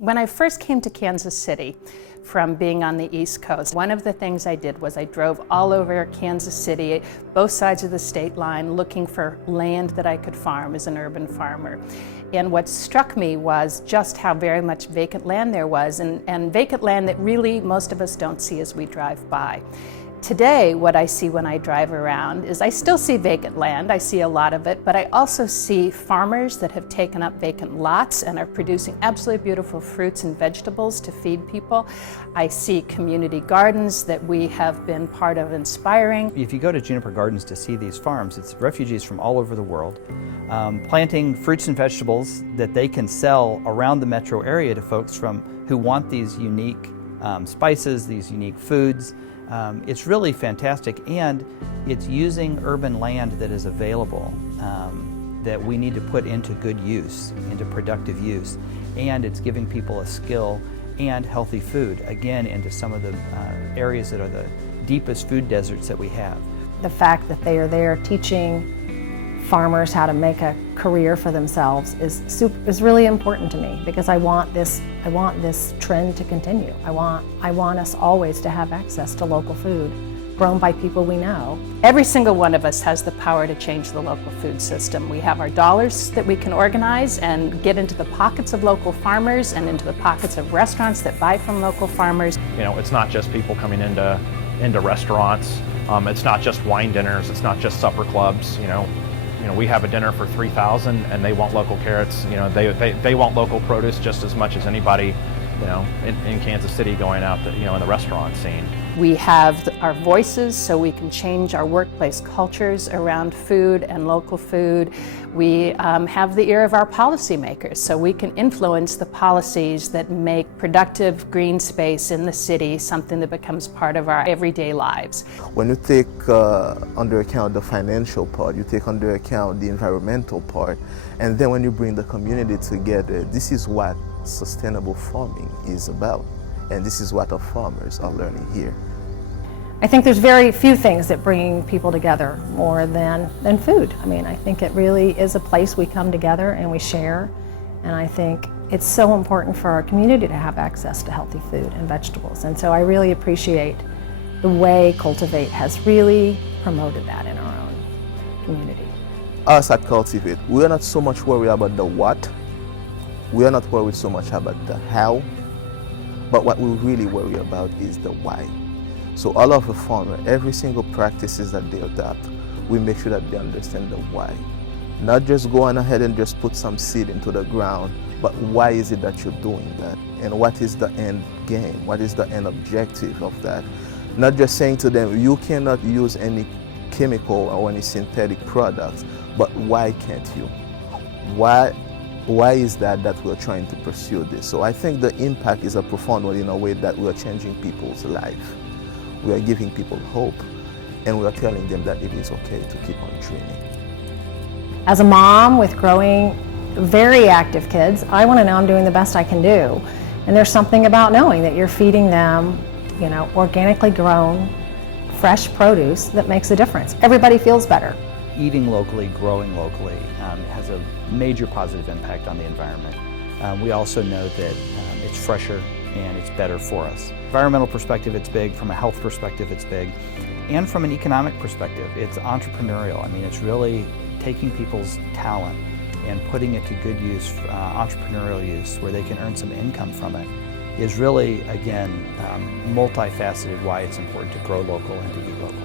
When I first came to Kansas City from being on the East Coast, one of the things I did was I drove all over Kansas City, both sides of the state line, looking for land that I could farm as an urban farmer. And what struck me was just how very much vacant land there was, and vacant land that really most of us don't see as we drive by. Today, what I see when I drive around is I still see vacant land, I see a lot of it, but I also see farmers that have taken up vacant lots and are producing absolutely beautiful fruits and vegetables to feed people. I see community gardens that we have been part of inspiring. If you go to Juniper Gardens to see these farms, it's refugees from all over the world planting fruits and vegetables that they can sell around the metro area to folks who want these unique spices, these unique foods. It's really fantastic, and it's using urban land that is available that we need to put into good use, into productive use, and it's giving people a skill and healthy food, again, into some of the areas that are the deepest food deserts that we have. The fact that they are there teaching farmers how to make a career for themselves is really important to me, because I want this trend to continue. I want us always to have access to local food grown by people we know. Every single one of us has the power to change the local food system. We have our dollars that we can organize and get into the pockets of local farmers and into the pockets of restaurants that buy from local farmers. You know, it's not just people coming into restaurants. It's not just wine dinners. It's not just supper clubs. You know, we have a dinner for 3,000 and they want local carrots. You know, they want local produce just as much as anybody, you know, in Kansas City going out to, you know, in the restaurant scene. We have our voices so we can change our workplace cultures around food and local food. We have the ear of our policymakers so we can influence the policies that make productive green space in the city something that becomes part of our everyday lives. When you take under account the financial part, you take under account the environmental part, and then when you bring the community together, this is what sustainable farming is about. And this is what our farmers are learning here. I think there's very few things that bring people together more than food. I mean, I think it really is a place we come together and we share. And I think it's so important for our community to have access to healthy food and vegetables. And so I really appreciate the way Cultivate has really promoted that in our own community. Us at Cultivate, we are not so much worried about the what. We are not worried so much about the how. But what we really worry about is the why. So all of the farmers, every single practices that they adopt, we make sure that they understand the why. Not just go on ahead and just put some seed into the ground, but why is it that you're doing that? And what is the end game? What is the end objective of that? Not just saying to them, you cannot use any chemical or any synthetic products, but why can't you? Why is that we're trying to pursue this? So I think the impact is a profound one in a way that we are changing people's life. We are giving people hope, and we are telling them that it is okay to keep on dreaming. As a mom with growing, very active kids, I want to know I'm doing the best I can do. And there's something about knowing that you're feeding them, you know, organically grown, fresh produce that makes a difference. Everybody feels better. Eating locally, growing locally has a major positive impact on the environment. We also know that it's fresher and it's better for us. Environmental perspective, it's big. From a health perspective, it's big. And from an economic perspective, it's entrepreneurial. I mean, it's really taking people's talent and putting it to good use, entrepreneurial use, where they can earn some income from it, is really, again, multifaceted why it's important to grow local and to eat local.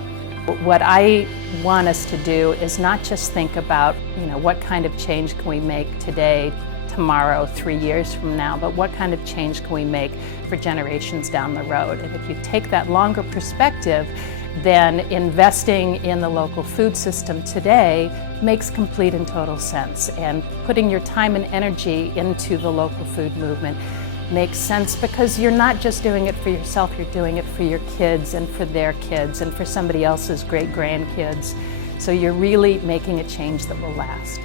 What I want us to do is not just think about, you know, what kind of change can we make today, tomorrow, 3 years from now, but what kind of change can we make for generations down the road? And if you take that longer perspective, then investing in the local food system today makes complete and total sense. And putting your time and energy into the local food movement makes sense, because you're not just doing it for yourself, you're doing it for your kids and for their kids and for somebody else's great-grandkids. So you're really making a change that will last.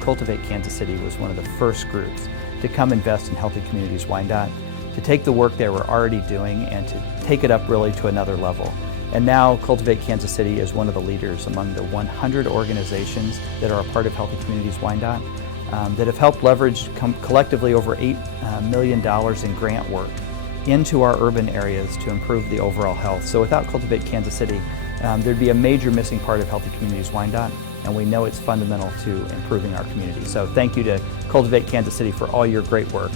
Cultivate Kansas City was one of the first groups to come invest in Healthy Communities Wyandotte, to take the work they were already doing and to take it up really to another level. And now Cultivate Kansas City is one of the leaders among the 100 organizations that are a part of Healthy Communities Wyandotte that have helped leverage collectively over $8 million in grant work into our urban areas to improve the overall health. So without Cultivate Kansas City, there'd be a major missing part of Healthy Communities Wyandotte, and we know it's fundamental to improving our community. So thank you to Cultivate Kansas City for all your great work.